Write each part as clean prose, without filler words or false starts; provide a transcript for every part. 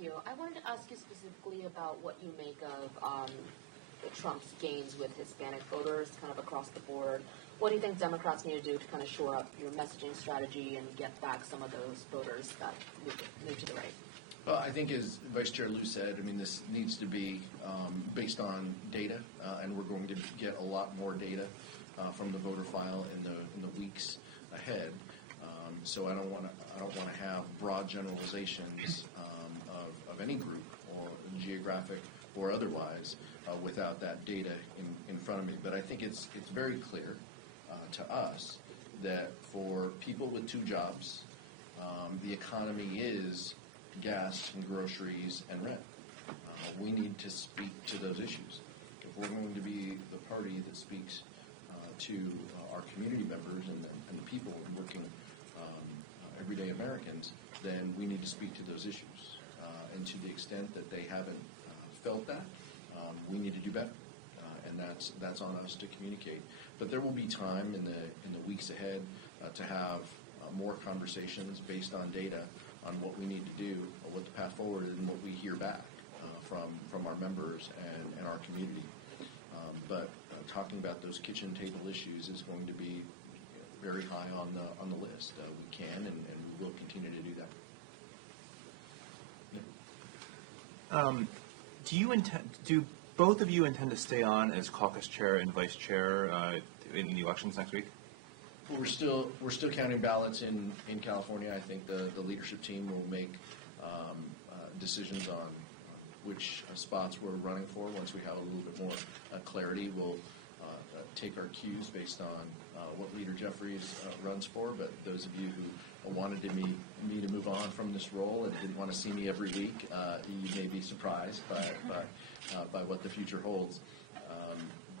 you. I wanted to ask you specifically about what you make of Trump's gains with Hispanic voters kind of across the board. What do you think Democrats need to do to kind of shore up your messaging strategy and get back some of those voters that move to the right? Well, I think as Vice Chair Liu said, I mean, this needs to be based on data, and we're going to get a lot more data from the voter file in the weeks ahead. So I don't want to have broad generalizations of any group or geographic or otherwise without that data in front of me. But I think it's very clear to us that for people with two jobs, the economy is gas and groceries and rent. We need to speak to those issues. If we're going to be the party that speaks to our community members and the people working everyday Americans, then we need to speak to those issues. And to the extent that they haven't felt that, we need to do better. And that's on us to communicate. But there will be time in the weeks ahead to have more conversations based on data on what we need to do, what the path forward is, and what we hear back from our members and our community. But talking about those kitchen table issues is going to be very high on the list. We can and we will continue to do that. Do both of you intend to stay on as caucus chair and vice chair in the elections next week? Well, we're still counting ballots in California. I think the leadership team will make decisions on which spots we're running for. Once we have a little bit more clarity, we'll take our cues based on what Leader Jeffries runs for. But those of you who wanted me to move on from this role and didn't want to see me every week, you may be surprised by what the future holds.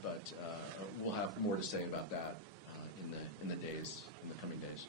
But we'll have more to say about that in the coming days.